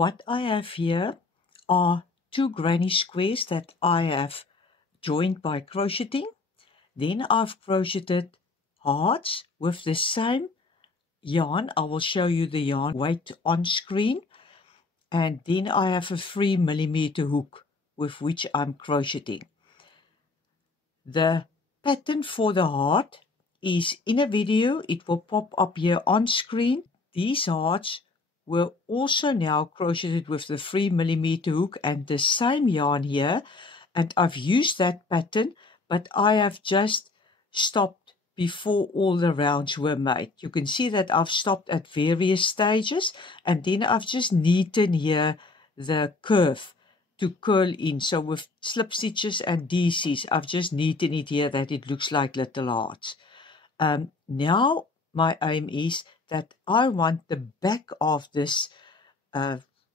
what I have here are 2 granny squares that I have joined by crocheting. Then I've crocheted hearts with the same yarn. I will show you the yarn weight on screen. And then I have a 3mm hook with which I'm crocheting. The pattern for the heart is in a video. It will pop up here on screen. These hearts were also now crocheted with the 3mm hook and the same yarn here, and I've used that pattern, but I have just stopped before all the rounds were made. You can see that I've stopped at various stages, and then I've just neatened here the curve to curl in. So with slip stitches and DCs, I've just neatened it here that it looks like little hearts. Now my aim is that I want the back of this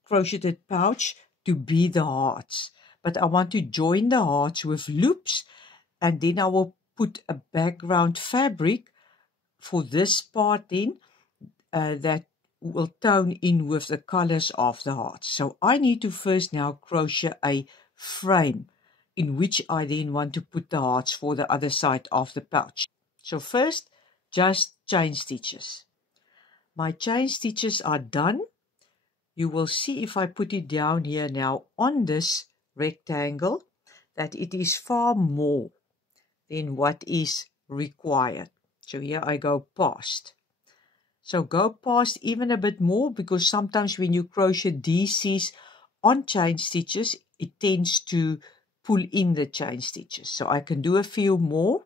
crocheted pouch to be the hearts, but I want to join the hearts with loops, and then I will put a background fabric for this part then that will tone in with the colors of the hearts. So I need to first now crochet a frame in which I then want to put the hearts for the other side of the pouch. So first, just chain stitches. My chain stitches are done. You will see if I put it down here now on this rectangle that it is far more than what is required. So here I go past. So go past even a bit more, because sometimes when you crochet DCs on chain stitches, it tends to pull in the chain stitches. So I can do a few more.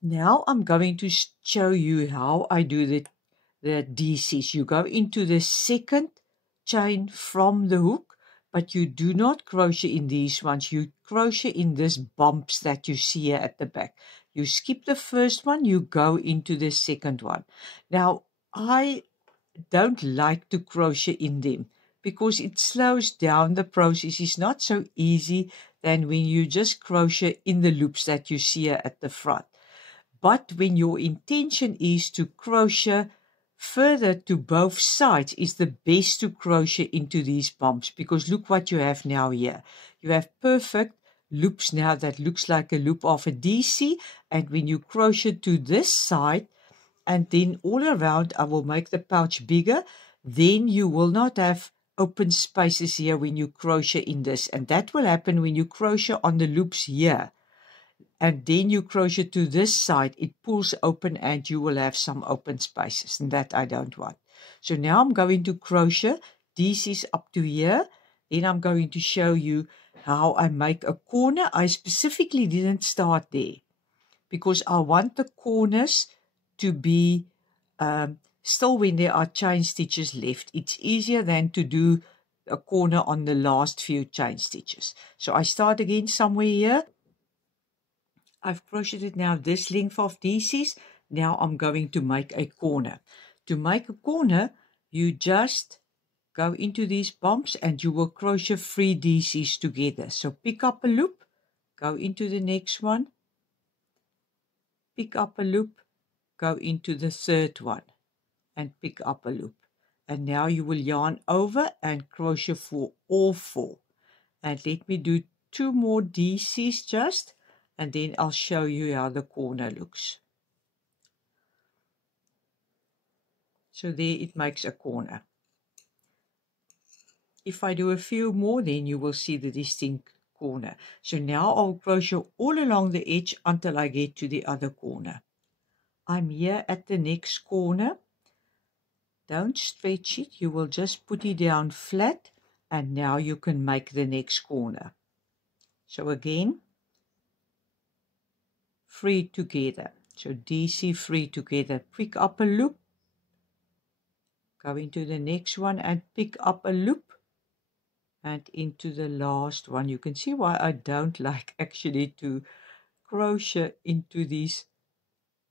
Now I'm going to show you how I do the DCs. You go into the second chain from the hook, but you do not crochet in these ones. You crochet in these bumps that you see here at the back. You skip the first one, you go into the second one. Now, I don't like to crochet in them because it slows down the process. It's not so easy than when you just crochet in the loops that you see here at the front. But when your intention is to crochet further to both sides, is the best to crochet into these bumps, because look what you have now here. You have perfect loops now that looks like a loop of a DC, and when you crochet to this side and then all around, I will make the pouch bigger, then you will not have open spaces here when you crochet in this, and that will happen when you crochet on the loops here. And then you crochet to this side, it pulls open and you will have some open spaces, and that I don't want. So now I'm going to crochet DCs up to here. Then I'm going to show you how I make a corner. I specifically didn't start there because I want the corners to be still when there are chain stitches left. It's easier than to do a corner on the last few chain stitches. So I start again somewhere here. I've crocheted now this length of DCs. Now I'm going to make a corner. To make a corner, you just go into these bumps and you will crochet 3 DCs together. So pick up a loop, go into the next one, pick up a loop, go into the third one, and pick up a loop. And now you will yarn over and crochet for all 4. And let me do 2 more DCs just, and then I'll show you how the corner looks. So there it makes a corner. If I do a few more, then you will see the distinct corner. So now I'll crochet all along the edge until I get to the other corner. I'm here at the next corner. Don't stretch it, you will just put it down flat, and now you can make the next corner. So again, 3 together. So DC 3 together. Pick up a loop, go into the next one and pick up a loop, and into the last one. You can see why I don't like actually to crochet into these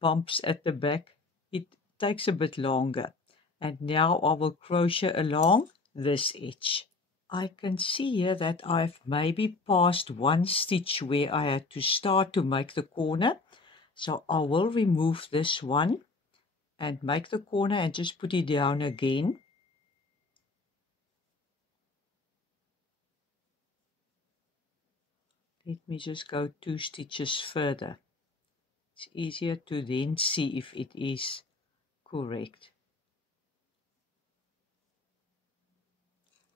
bumps at the back. It takes a bit longer. And now I will crochet along this edge. I can see here that I've maybe passed 1 stitch where I had to start to make the corner. So I will remove this one and make the corner and just put it down again. Let me just go 2 stitches further. It's easier to then see if it is correct.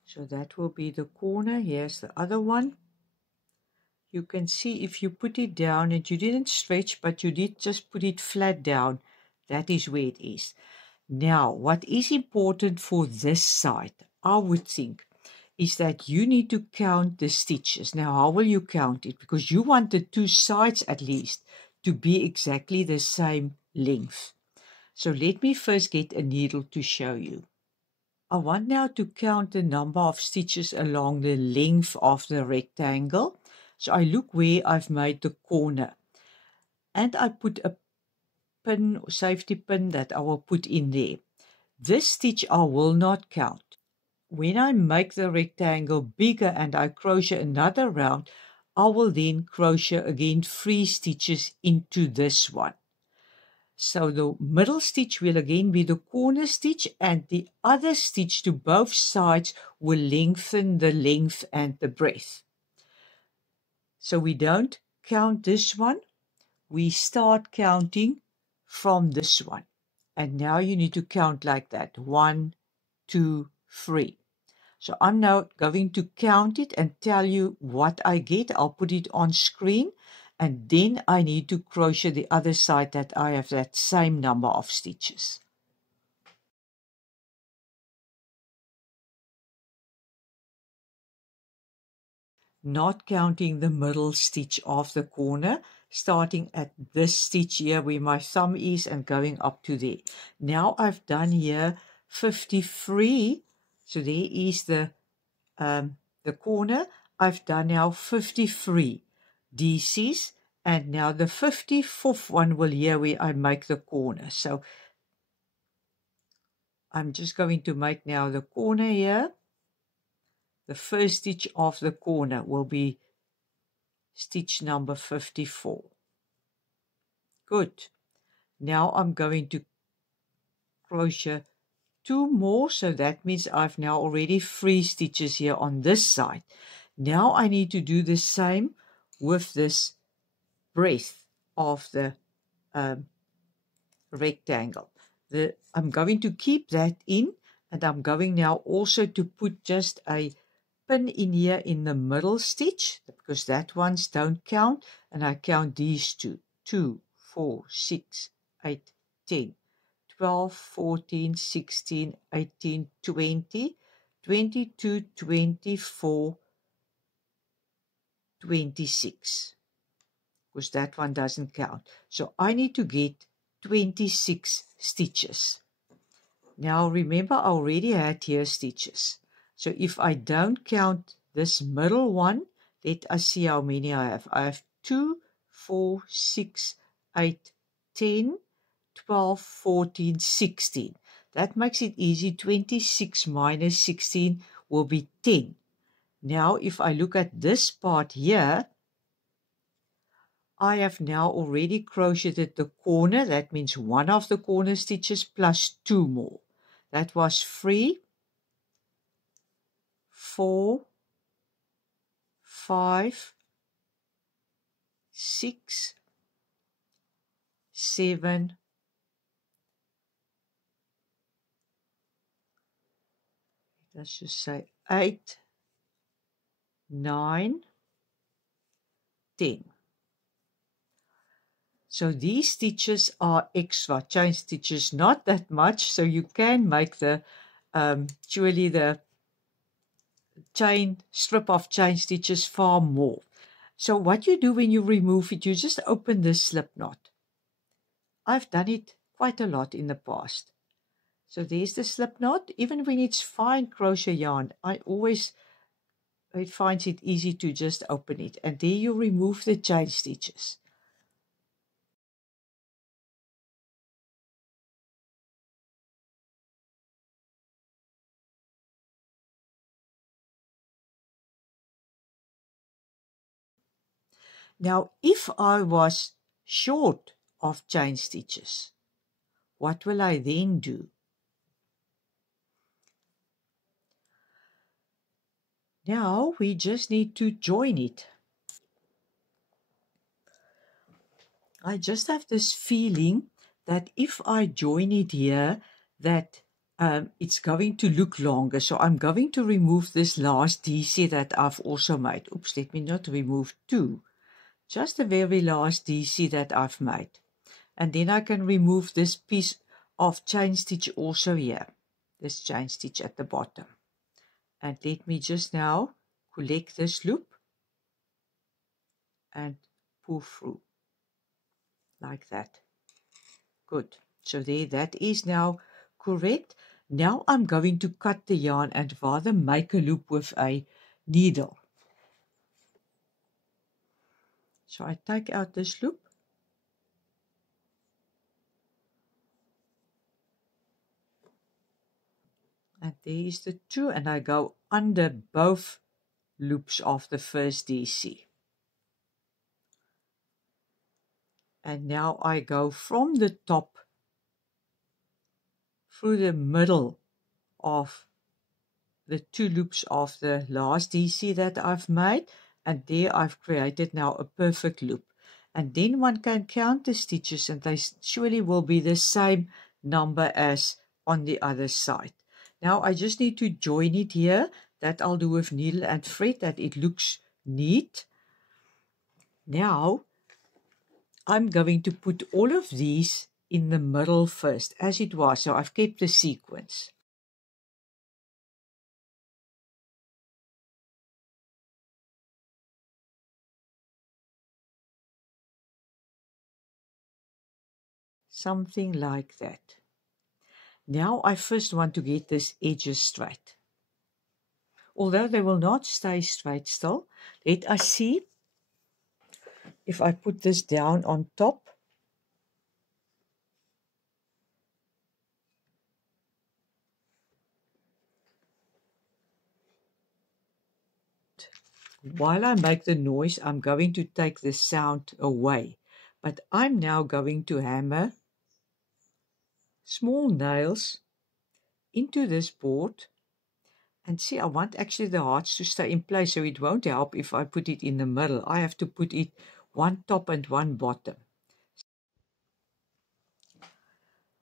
So that will be the corner. Here's the other one. You can see if you put it down and you didn't stretch, but you did just put it flat down, that is where it is. Now, what is important for this side, I would think, is that you need to count the stitches. Now, how will you count it? Because you want the 2 sides at least to be exactly the same length. So let me first get a needle to show you. I want now to count the number of stitches along the length of the rectangle. So I look where I've made the corner. And I put a pin or safety pin that I will put in there. This stitch I will not count. When I make the rectangle bigger and I crochet another round, I will then crochet again 3 stitches into this one. So the middle stitch will again be the corner stitch, and the other stitch to both sides will lengthen the length and the breadth. So we don't count this one. We start counting from this one. And now you need to count like that. 1, 2, 3. So I'm now going to count it and tell you what I get. I'll put it on screen. And then I need to crochet the other side that I have that same number of stitches. Not counting the middle stitch of the corner, starting at this stitch here where my thumb is and going up to there. Now I've done here 53. So there is the corner. I've done now 53 DCs. And now the 54th one will here where I make the corner. So I'm just going to make now the corner here. The first stitch of the corner will be stitch number 54. Good. Now I'm going to crochet 2 more. So that means I've now already 3 stitches here on this side. Now I need to do the same with this breadth of the rectangle. I'm going to keep that in, and I'm going now also to put just a pin in here in the middle stitch, because that ones don't count, and I count these 2. 2, 4, 6, 8, 10, 12, 14, 16, 18, 20, 22, 24, 26. Because that one doesn't count. So I need to get 26 stitches. Now remember, I already had here stitches. So if I don't count this middle one, let us see how many I have. I have 2, 4, 6, 8, 10, 12, 14, 16. That makes it easy. 26 minus 16 will be 10. Now if I look at this part here, I have now already crocheted the corner. That means one of the corner stitches plus 2 more. That was 3, 4, 5, 6, 7, let's just say 8, 9, 10. So these stitches are extra chain stitches, not that much, so you can make the surely the chain strip of chain stitches far more. So what you do when you remove it, you just open this slip knot. I've done it quite a lot in the past. So there's the slip knot. Even when it's fine crochet yarn, it finds it easy to just open it. And there you remove the chain stitches. Now, if I was short of chain stitches, what will I then do? Now we just need to join it. I just have this feeling that if I join it here, that it's going to look longer. So I'm going to remove this last DC that I've also made. Oops, let me not remove two. Just the very last DC that I've made. And then I can remove this piece of chain stitch also here. This chain stitch at the bottom. And let me just now collect this loop and pull through like that. Good. So there, that is now correct. Now I'm going to cut the yarn and rather make a loop with a needle. So I take out this loop. And there is the two, and I go under both loops of the first DC. And now I go from the top through the middle of the two loops of the last DC that I've made, and there I've created now a perfect loop. And then one can count the stitches, and they surely will be the same number as on the other side. Now I just need to join it here. That I'll do with needle and thread, that it looks neat. Now I'm going to put all of these in the middle first, as it was. So I've kept the sequence. Something like that. Now I first want to get this edges straight. Although they will not stay straight still, let us see if I put this down on top. While I make the noise, I'm going to take the sound away. But I'm now going to hammer small nails into this board. And see, I want actually the hearts to stay in place, so it won't help if I put it in the middle. I have to put it one top and one bottom.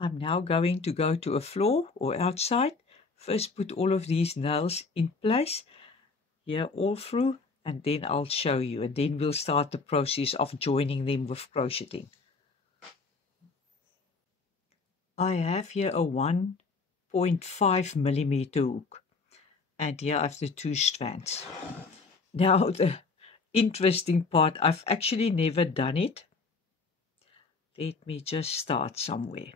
I'm now going to go to a floor or outside. First put all of these nails in place, here all through, and then I'll show you. And then we'll start the process of joining them with crocheting. I have here a 1.5 millimeter hook. And here I have the two strands. Now the interesting part, I've actually never done it. Let me just start somewhere.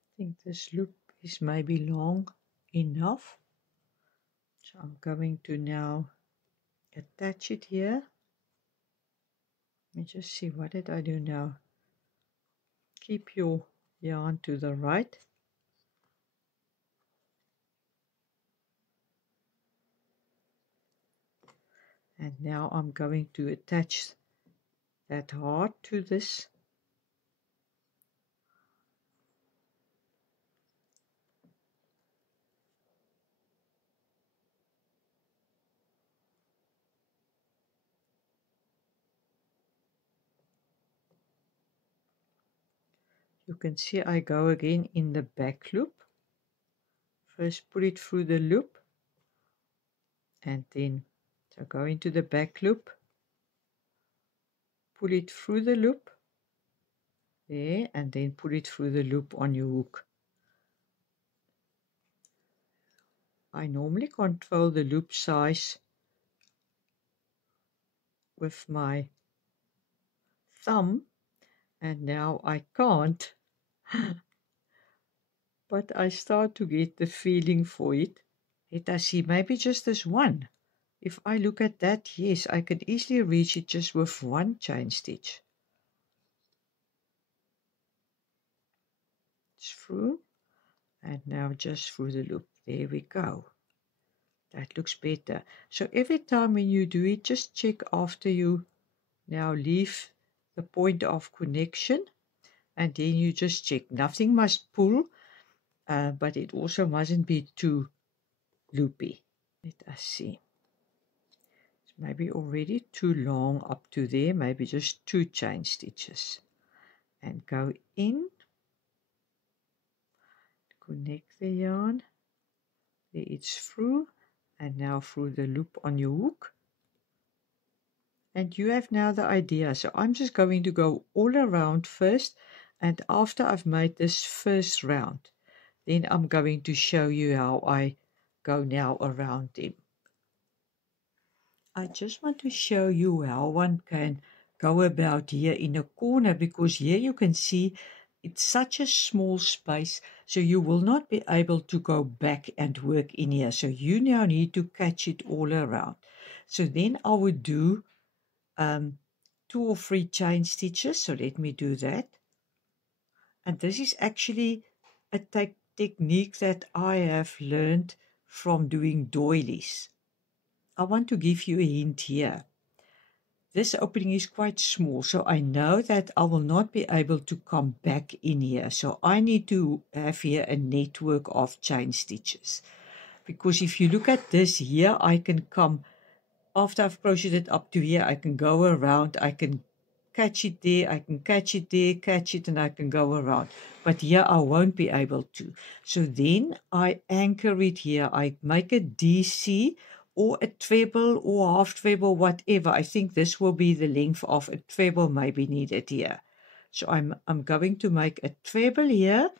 I think this loop is maybe long enough. So I'm going to now attach it here. Let me just see, what did I do now? Keep your yarn to the right. And now I'm going to attach that heart to this. can see I go again in the back loop. First pull it through the loop, and then so go into the back loop, pull it through the loop there, and then pull it through the loop on your hook. I normally control the loop size with my thumb, and now I can't, but I start to get the feeling for it. Let us see, maybe just this one. If I look at that, yes, I can easily reach it just with one chain stitch. It's through, and now just through the loop. There we go. That looks better. So every time when you do it, just check after you now leave the point of connection, and then you just check. Nothing must pull, but it also mustn't be too loopy. Let us see. It's maybe already too long up to there, maybe just 2 chain stitches. And go in, connect the yarn, there it's through, and now through the loop on your hook. And you have now the idea. So I'm just going to go all around first, and after I've made this first round, then I'm going to show you how I go now around them. I just want to show you how one can go about here in a corner, because here you can see it's such a small space, so you will not be able to go back and work in here. So you now need to catch it all around. So then I would do 2 or 3 chain stitches. So let me do that. And this is actually a technique that I have learned from doing doilies. I want to give you a hint here. This opening is quite small, so I know that I will not be able to come back in here. So I need to have here a network of chain stitches. Because if you look at this here, I can come, after I've crocheted up to here, I can go around, I can catch it there, I can catch it there, catch it, and I can go around. But here I won't be able to. So then I anchor it here. I make a DC or a treble or half treble, whatever. I think this will be the length of a treble maybe needed here. So I'm going to make a treble here.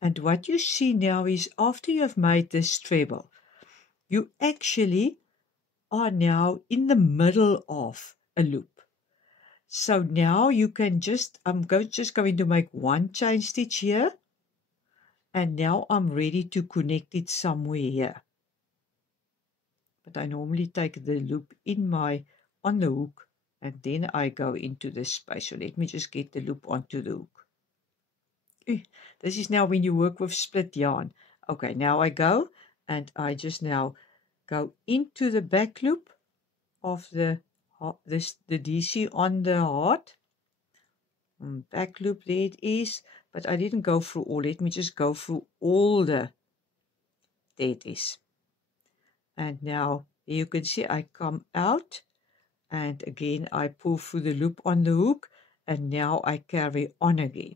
And what you see now is after you have made this treble, you actually are now in the middle of a loop. So now you can just, just going to make 1 chain stitch here. And now I'm ready to connect it somewhere here. But I normally take the loop on the hook, and then I go into this space. So let me just get the loop onto the hook. This is now when you work with split yarn. Okay, now I go, and I just now go into the back loop of the DC on the heart. Back loop, there it is, but I didn't go through all. Let me just go through all there it is. And now you can see I come out, and again I pull through the loop on the hook, and now I carry on again.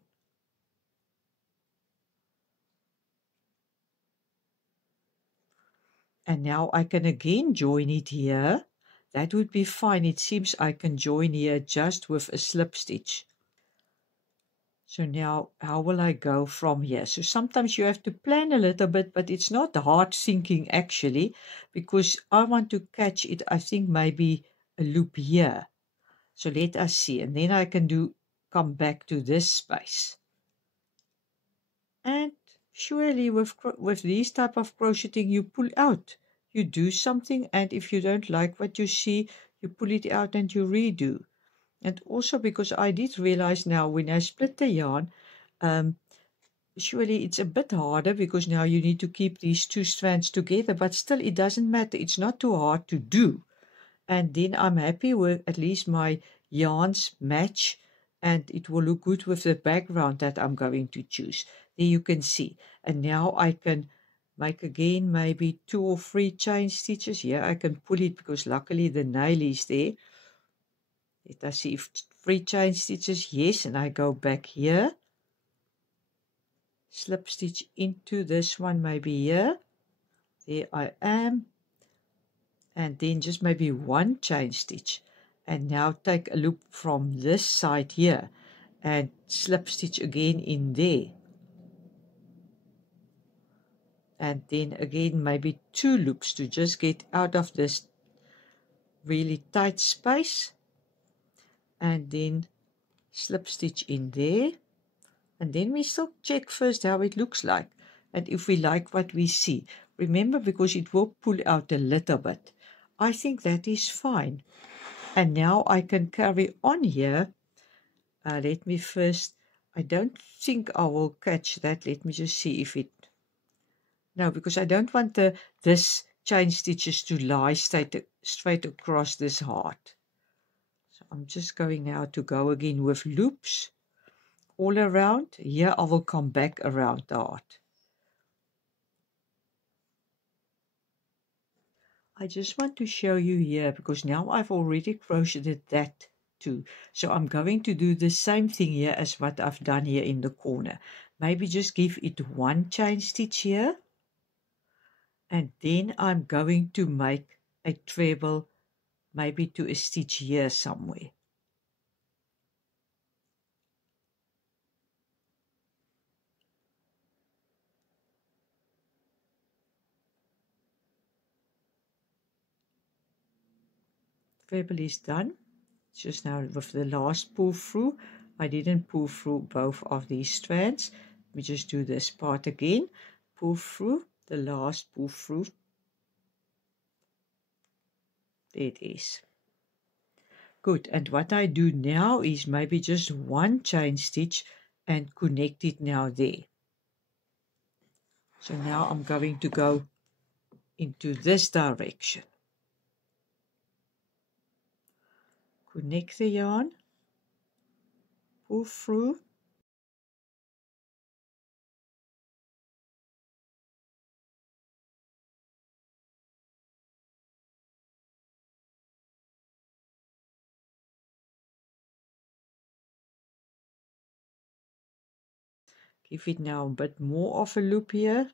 And now I can again join it here. That would be fine. It seems I can join here just with a slip stitch. So now how will I go from here? So sometimes you have to plan a little bit, but it's not hard thinking actually, because I want to catch it, I think maybe a loop here. So let us see, and then I can come back to this space. And surely with these type of crocheting, you pull out. You do something, and if you don't like what you see, you pull it out and you redo. And also because I did realize now when I split the yarn, surely it's a bit harder because now you need to keep these 2 strands together, but still it doesn't matter. It's not too hard to do. And then I'm happy with at least my yarns match, and it will look good with the background that I'm going to choose. There you can see. And now I can make again maybe 2 or 3 chain stitches. Here I can pull it because luckily the nail is there. Let us see if 3 chain stitches, yes, and I go back here. slip stitch into this one, maybe here. There I am. And then just maybe one chain stitch. And now take a loop from this side here and slip stitch again in there. And then again maybe 2 loops to just get out of this really tight space. And then slip stitch in there. And then we still check first how it looks like. And if we like what we see. Remember, because it will pull out a little bit. I think that is fine. And now I can carry on here. Let me first, I don't think I will catch that. Let me just see if it, no, because I don't want this chain stitches to lie straight across this heart. So I'm just going now to go again with loops all around. Here I will come back around the heart. I just want to show you here because now I've already crocheted that too. So I'm going to do the same thing here as what I've done here in the corner. Maybe just give it one chain stitch here. And then I'm going to make a treble maybe to a stitch here somewhere. Treble is done. Just now with the last pull through, I didn't pull through both of these strands. Let me just do this part again. Pull through, the last pull through. There it is. Good, and what I do now is maybe just one chain stitch and connect it now there. So now I'm going to go into this direction. Connect the yarn, pull through, give it now a bit more of a loop here.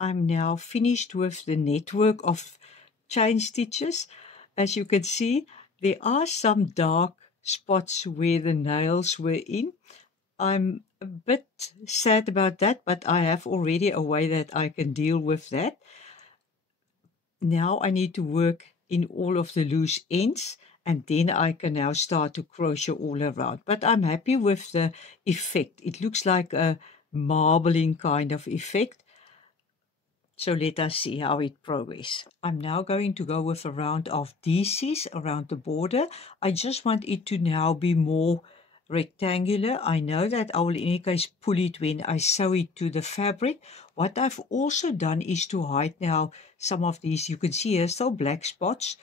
I'm now finished with the network of chain stitches. As you can see, there are some dark spots where the nails were in. I'm a bit sad about that, but I have already a way that I can deal with that. Now I need to work in all of the loose ends, and then I can now start to crochet all around. But I'm happy with the effect. It looks like a marbling kind of effect. So let us see how it progresses. I'm now going to go with a round of DCs around the border. I just want it to now be more rectangular. I know that I will in any case pull it when I sew it to the fabric. What I've also done is to hide now some of these. You can see here still black spots,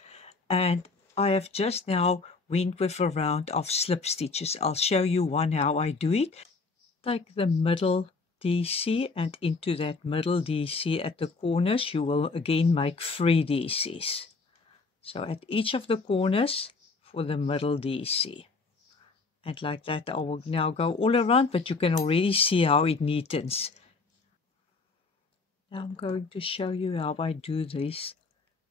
and I have just now went with a round of slip stitches. I'll show you one how I do it. Take the middle DC, and into that middle DC at the corners you will again make 3 DCs. So at each of the corners for the middle DC. And like that I will now go all around, but you can already see how it neatens. Now I'm going to show you how I do this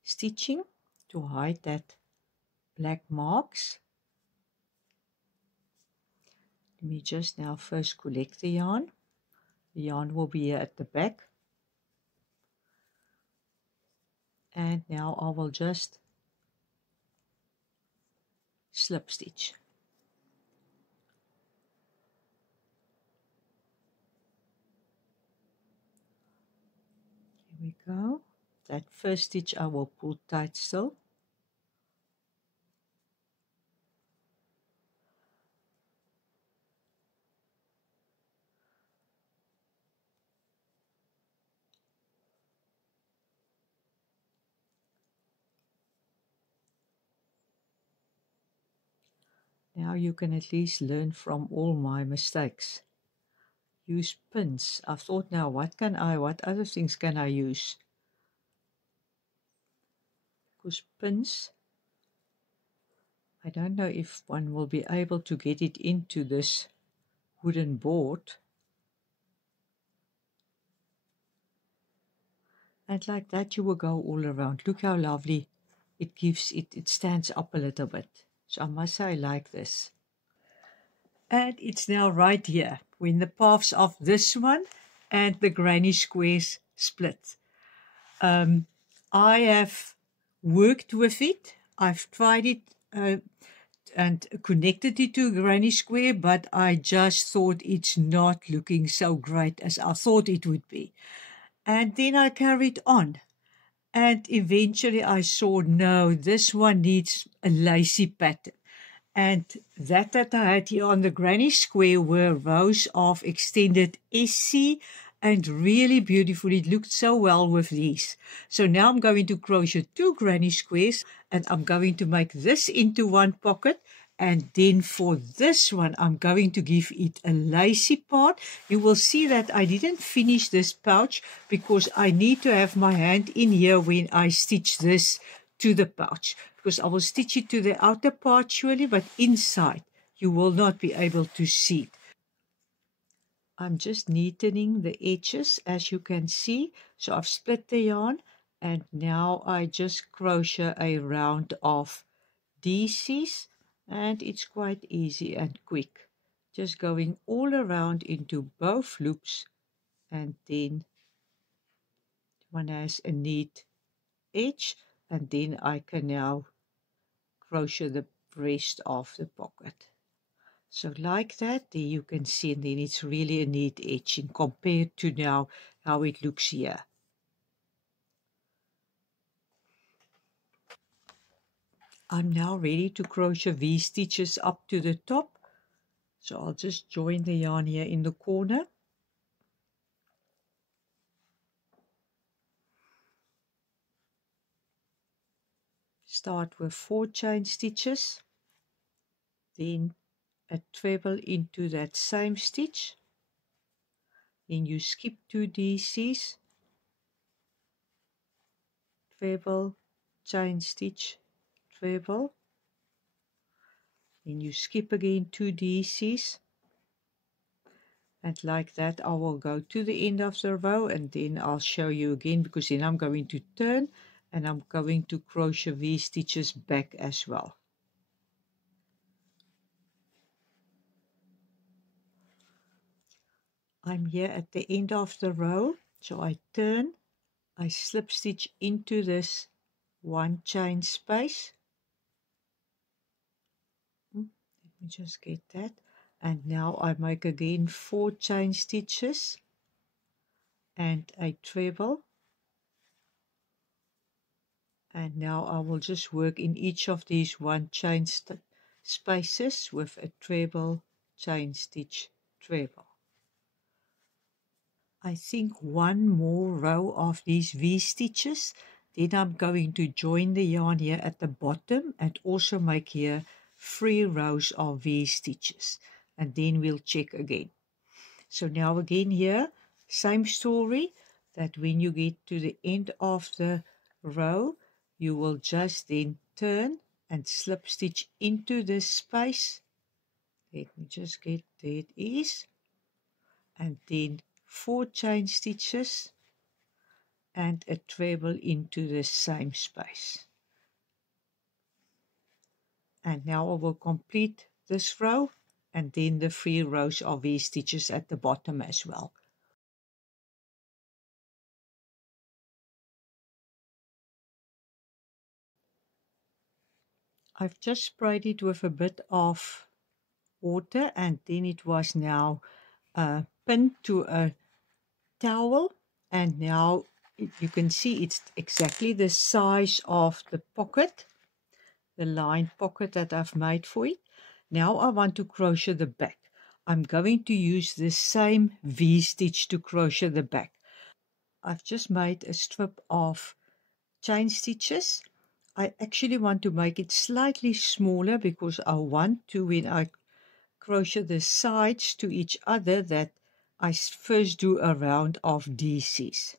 stitching to hide that black marks. Let me just now first collect the yarn. The yarn will be here at the back. And now I will just slip stitch. Here we go. That first stitch I will pull tight still. Now you can at least learn from all my mistakes. Use pins. I've thought now, what other things can I use? Because pins, I don't know if one will be able to get it into this wooden board. And like that you will go all around. Look how lovely it gives it. It stands up a little bit. So I must say I like this. And it's now right here when the paths of this one and the granny squares split. I have worked with it. I've tried it and connected it to a granny square, but I just thought it's not looking so great as I thought it would be. And then I carried on. And eventually I saw, no, this one needs a lacy pattern. And that I had here on the granny square were rows of extended SC, and really beautiful. It looked so well with these. So now I'm going to crochet 2 granny squares, and I'm going to make this into one pocket. And then for this one, I'm going to give it a lacy part. You will see that I didn't finish this pouch because I need to have my hand in here when I stitch this to the pouch. Because I will stitch it to the outer part surely, but inside you will not be able to see it. I'm just neatening the edges, as you can see. So I've split the yarn, and now I just crochet a round of DCs, and it's quite easy and quick. Just going all around into both loops, and then one has a neat edge, and then I can now crochet the rest of the pocket. So like that, there you can see, and then it's really a neat edging compared to now how it looks here. I'm now ready to crochet V stitches up to the top. So I'll just join the yarn here in the corner. Start with 4 chain stitches, then a treble into that same stitch, then you skip 2 DCs, treble, chain stitch, treble, then you skip again 2 DCs, and like that I will go to the end of the row, and then I'll show you again, because then I'm going to turn and I'm going to crochet V stitches back as well. I'm here at the end of the row, so I turn, I slip stitch into this 1 chain space. Let me just get that. And now I make again 4 chain stitches and a treble. And now I will just work in each of these 1 chain spaces with a treble chain stitch, treble. I think one more row of these V-stitches, then I'm going to join the yarn here at the bottom and also make here 3 rows of V-stitches, and then we'll check again. So now again here, same story, that when you get to the end of the row, you will just then turn and slip stitch into this space. Let me just get, there it is, and then 4 chain stitches and a treble into the same space. And now I will complete this row and then the 3 rows of V-stitches at the bottom as well. I've just sprayed it with a bit of water, and then it was now pinned to a towel, and now you can see it's exactly the size of the pocket, the lined pocket that I've made for it. Now I want to crochet the back. I'm going to use the same V-stitch to crochet the back. I've just made a strip of chain stitches. I actually want to make it slightly smaller because I want to, when I crochet the sides to each other, that I first do a round of DCs.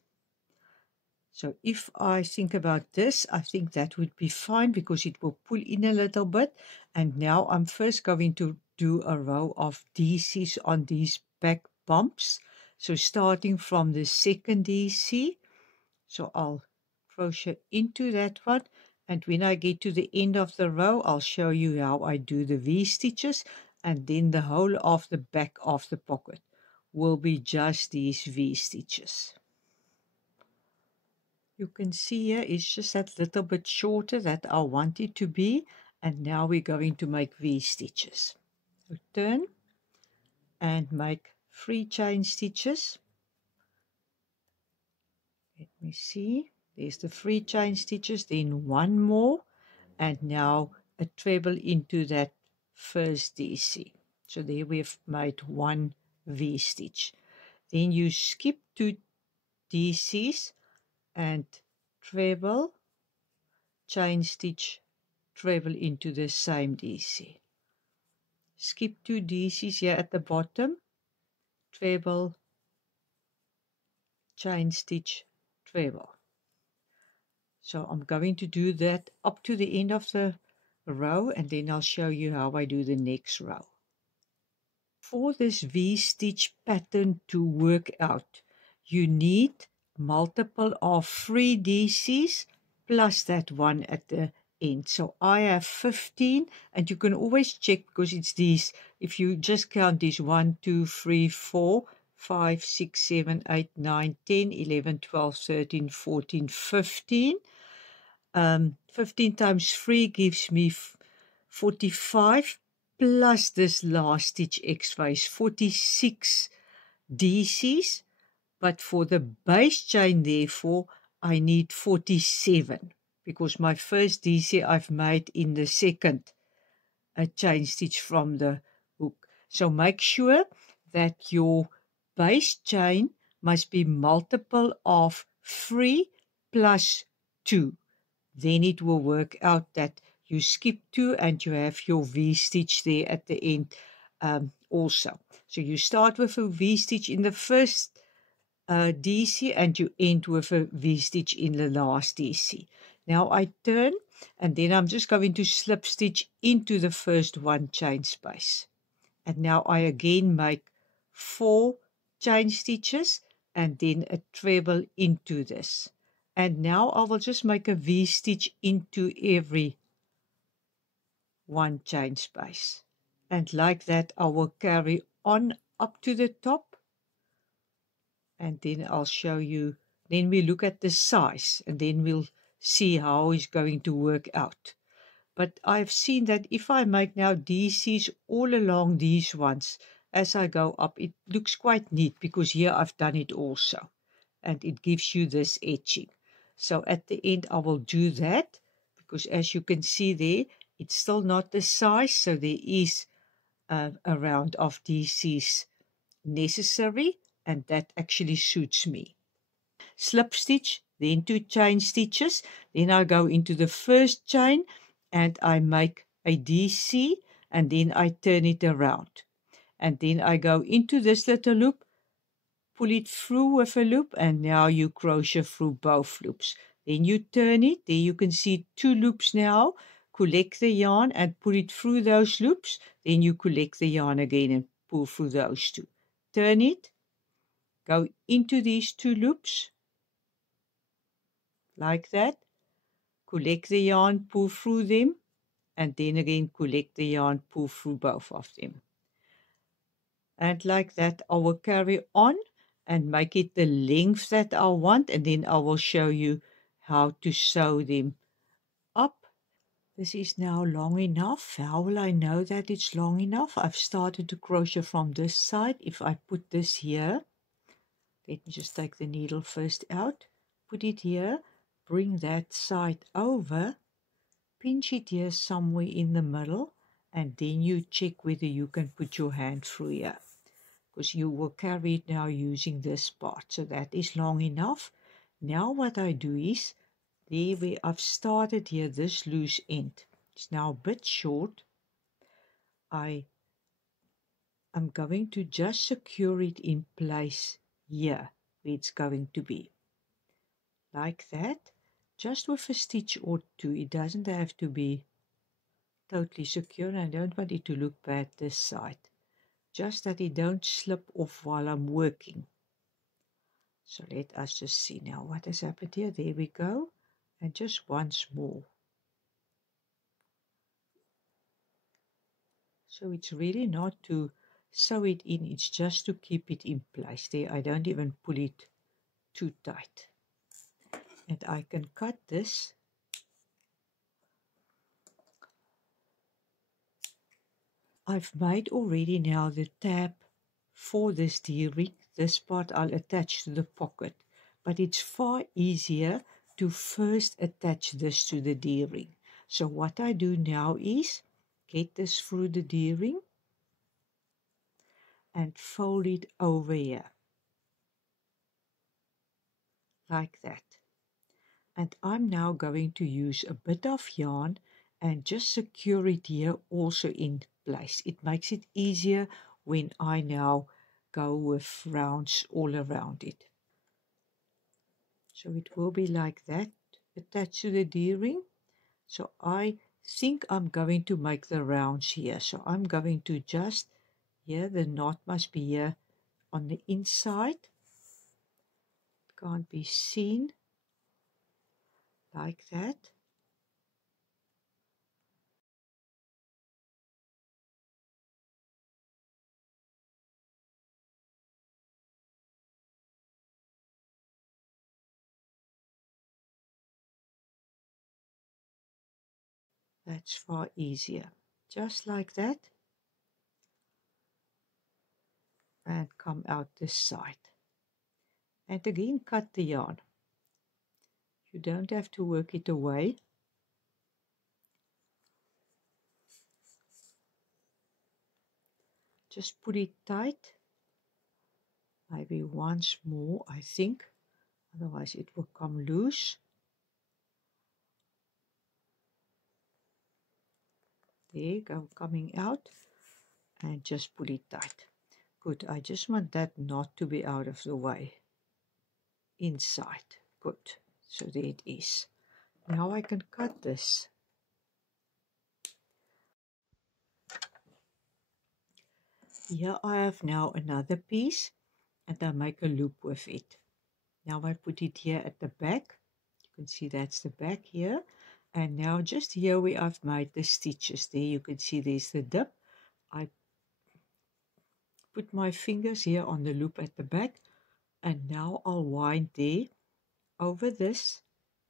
So if I think about this, I think that would be fine because it will pull in a little bit. And now I'm first going to do a row of DCs on these back bumps. So starting from the second DC, so I'll crochet into that one, and when I get to the end of the row, I'll show you how I do the V-stitches, and then the whole of the back of the pocket will be just these V-stitches. You can see here it's just that little bit shorter that I want it to be, and now we're going to make V-stitches. So turn and make 3 chain stitches. Let me see. There's the 3 chain stitches, then 1 more, and now a treble into that first DC. So there we've made 1 V-stitch. Then you skip 2 DCs and treble, chain stitch, treble into the same DC. Skip 2 DCs here at the bottom, treble, chain stitch, treble. So I'm going to do that up to the end of the row, and then I'll show you how I do the next row. For this V-stitch pattern to work out, you need multiple of 3 DCs plus that one at the end. So I have 15, and you can always check because it's these, if you just count these 1, 2, 3, 4, 5, 6, 7, 8, 9, 10, 11, 12, 13, 14, 15. 15 times 3 gives me 45 plus this last stitch extra is 46 DCs, but for the base chain therefore I need 47 because my first DC I've made in the second chain stitch from the hook. So make sure that your base chain must be multiple of 3 plus 2. Then it will work out that you skip 2 and you have your V-stitch there at the end also. So you start with a V-stitch in the first DC and you end with a V-stitch in the last DC. Now I turn and then I'm just going to slip stitch into the first 1 chain space. And now I again make 4 chain stitches and then a treble into this. And now I will just make a V-stitch into every 1 chain space. And like that I will carry on up to the top. And then I'll show you, then we look at the size and then we'll see how it's going to work out. But I've seen that if I make now DCs all along these ones, as I go up, it looks quite neat because here I've done it also. And it gives you this edging. So at the end I will do that because as you can see there, it's still not the size. So there is a round of DCs necessary, and that actually suits me. Slip stitch, then 2 chain stitches, then I go into the first chain and I make a DC, and then I turn it around, and then I go into this little loop, pull it through with a loop, and now you crochet through both loops. Then you turn it, there you can see 2 loops now. Collect the yarn and pull it through those loops, then you collect the yarn again and pull through those 2. Turn it, go into these 2 loops, like that, collect the yarn, pull through them, and then again collect the yarn, pull through both of them. And like that I will carry on and make it the length that I want, and then I will show you how to sew them up. This is now long enough. How will I know that it's long enough? I've started to crochet from this side. If I put this here, let me just take the needle first out, put it here, bring that side over, pinch it here somewhere in the middle, and then you check whether you can put your hand through here, because you will carry it now using this part. So that is long enough. Now what I do is, there where I've started here, this loose end, it's now a bit short. I am going to just secure it in place here, where it's going to be. Like that, just with a stitch or 2. It doesn't have to be totally secure, and I don't want it to look bad this side. Just that it don't slip off while I'm working. So let us just see now what has happened here. There we go. And just once more. So it's really not to sew it in, it's just to keep it in place. There, I don't even pull it too tight. And I can cut this. I've made already now the tab for this D-ring. This part I'll attach to the pocket, but it's far easier to first attach this to the D-ring. So what I do now is get this through the D-ring and fold it over here, like that. And I'm now going to use a bit of yarn and just secure it here also in place. It makes it easier when I now go with rounds all around it. So it will be like that, attached to the D-ring. So I think I'm going to make the rounds here. So I'm going to just, here the knot must be here on the inside. It can't be seen, like that. That's far easier. Just like that. And come out this side. And again cut the yarn. You don't have to work it away. Just put it tight. Maybe once more, I think. Otherwise it will come loose. There you go, coming out. And just pull it tight. Good, I just want that knot to be out of the way. Inside. Good, so there it is. Now I can cut this. Here I have now another piece, and I make a loop with it. Now I put it here at the back. You can see that's the back here. And now just here where I've made the stitches, there you can see there's the dip. I put my fingers here on the loop at the back, and now I'll wind there over this,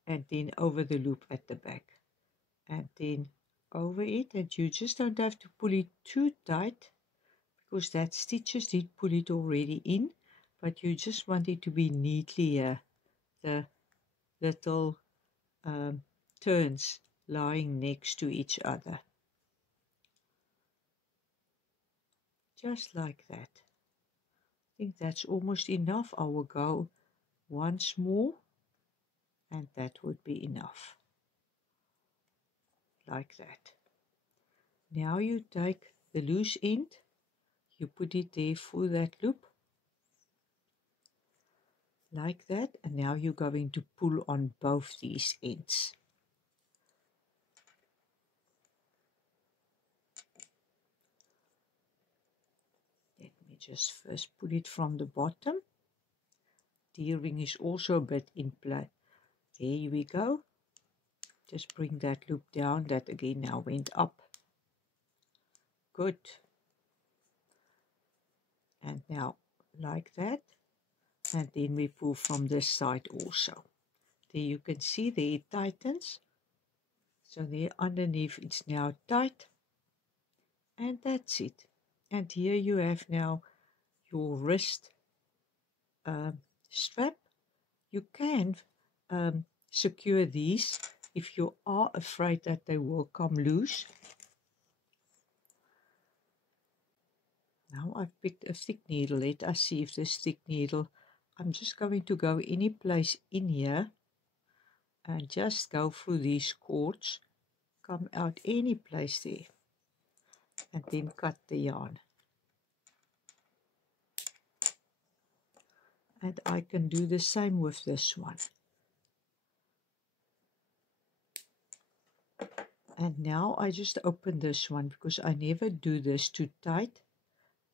and then over the loop at the back, and then over it. And you just don't have to pull it too tight, because that stitches did pull it already in, but you just want it to be neatly here, the little turns lying next to each other. just like that. I think that's almost enough. I will go once more, and that would be enough, like that. Now you take the loose end, you put it there for that loop, like that, and now you're going to pull on both these ends. Let me just first pull it from the bottom. The earring is also a bit in play. There we go. Just bring that loop down. That again now went up. Good. And now like that. And then we pull from this side also. There you can see there it tightens. So there underneath it's now tight. And that's it. And here you have now your wrist strap. You can secure these if you are afraid that they will come loose. Now I've picked a thick needle. Let us see if this thick needle, I'm just going to go any place in here and just go through these cords, come out any place there, and then cut the yarn. And I can do the same with this one. And now I just open this one because I never do this too tight.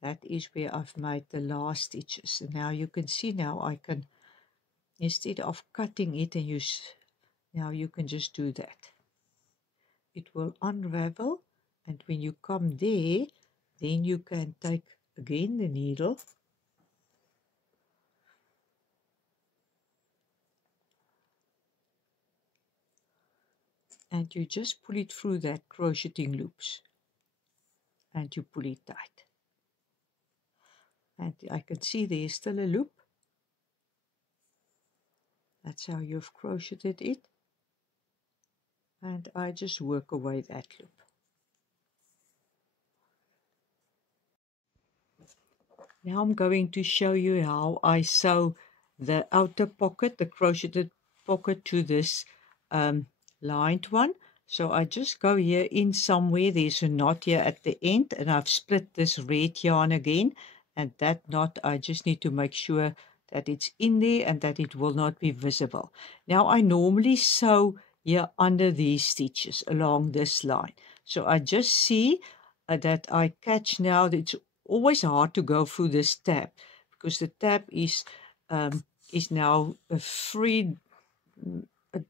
That is where I've made the last stitches. And now you can see now I can, instead of cutting it and use, now you can just do that. It will unravel, and when you come there, then you can take again the needle and you just pull it through that crocheting loops and you pull it tight. And I can see there's still a loop. That's how you've crocheted it. And I just work away that loop. Now I'm going to show you how I sew the outer pocket, the crocheted pocket, to this lined one. So I just go here in somewhere, there's a knot here at the end, and I've split this red yarn again, and that knot I just need to make sure that it's in there and that it will not be visible. Now I normally sew here under these stitches along this line. So I just see that I catch now that it's always hard to go through this tab because the tab is now a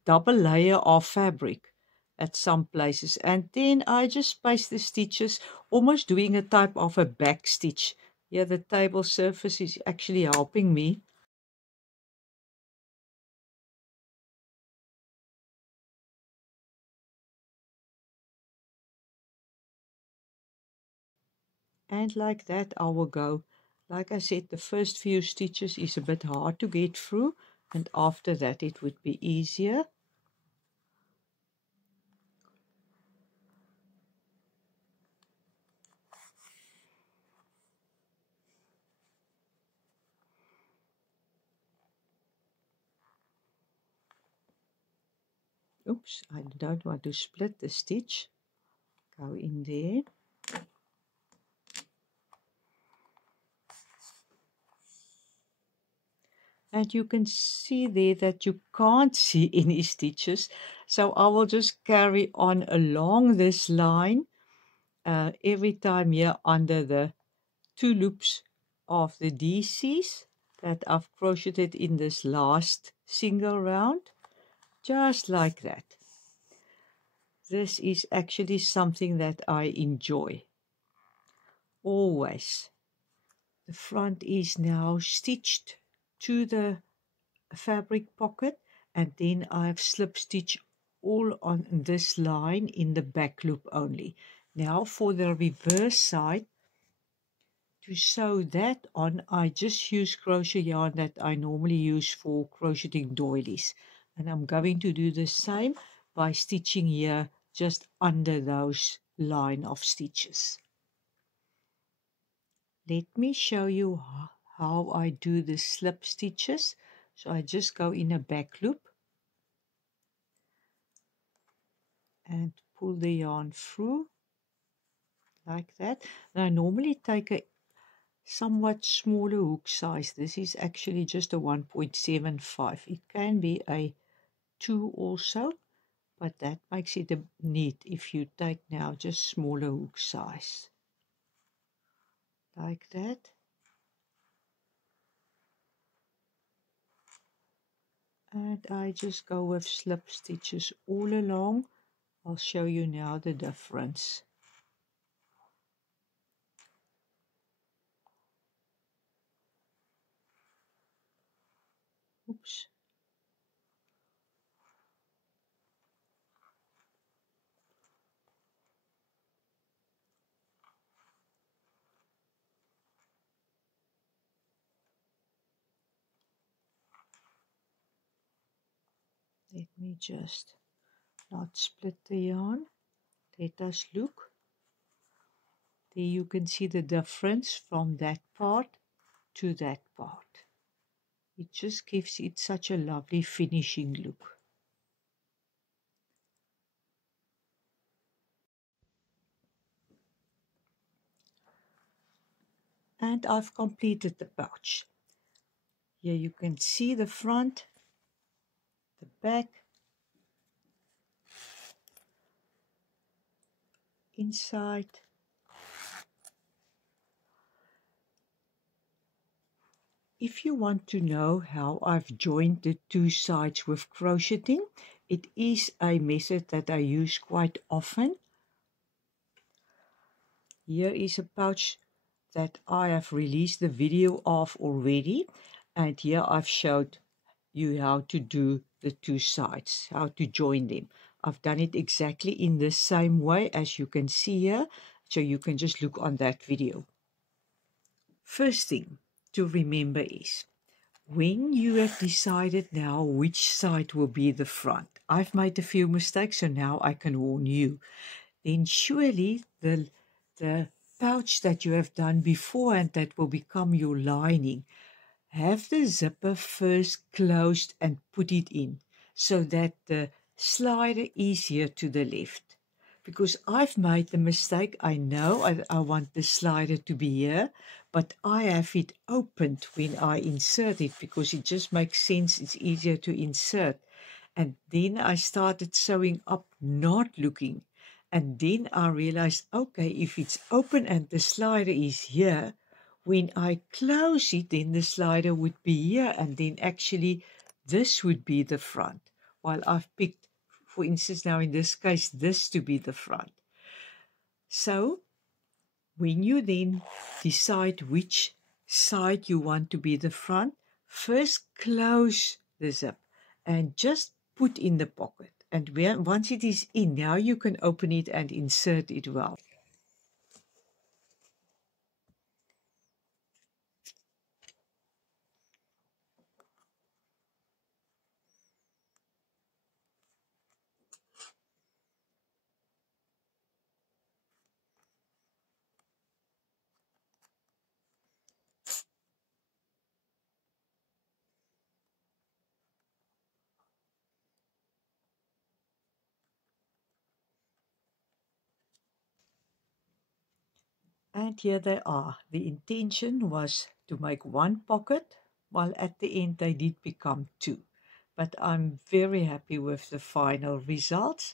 double layer of fabric at some places, and then I just space the stitches, almost doing a type of a back stitch. Yeah, the table surface is actually helping me. And like that I will go. Like I said, the first few stitches is a bit hard to get through, and after that it would be easier. Oops, I don't want to split the stitch. Go in there. And you can see there that you can't see any stitches. So I will just carry on along this line every time here under the 2 loops of the DCs that I've crocheted in this last single round. Just like that. This is actually something that I enjoy. Always. The front is now stitched to the fabric pocket, and then I've slip stitched all on this line in the back loop only. Now for the reverse side, to sew that on, I just use crochet yarn that I normally use for crocheting doilies, and I'm going to do the same by stitching here just under those line of stitches. Let me show you how I do the slip stitches. So I just go in a back loop and pull the yarn through like that. And I normally take a somewhat smaller hook size. This is actually just a 1.75. It can be a 2 also, but that makes it neat if you take now just smaller hook size. Like that. And I just go with slip stitches all along. I'll show you now the difference. Oops. Let me just not split the yarn. Let us look. There you can see the difference from that part to that part. It just gives it such a lovely finishing look. And I've completed the pouch. Here you can see the front, the back, inside. If you want to know how I've joined the two sides with crocheting, it is a method that I use quite often. Here is a pouch that I have released the video of already, and here I've showed you how to do the two sides, how to join them. I've done it exactly in the same way as you can see here, so you can just look on that video. First thing to remember is, when you have decided now which side will be the front, I've made a few mistakes, so now I can warn you, then surely the pouch that you have done before and that will become your lining, have the zipper first closed and put it in so that the slider is here to the left. Because I've made the mistake, I know I want the slider to be here, but I have it opened when I insert it because it just makes sense, it's easier to insert. And then I started sewing up, not looking. And then I realized, okay, if it's open and the slider is here, when I close it, then the slider would be here, and then actually this would be the front. While I've picked, for instance, now in this case, this to be the front. So when you then decide which side you want to be the front, first close the zip and just put in the pocket. And once it is in, now you can open it and insert it well. And here they are. The intention was to make one pocket, while at the end they did become two. But I'm very happy with the final results.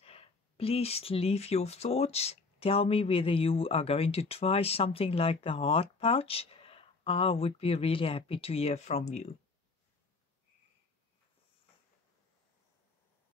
Please leave your thoughts. Tell me whether you are going to try something like the heart pouch. I would be really happy to hear from you.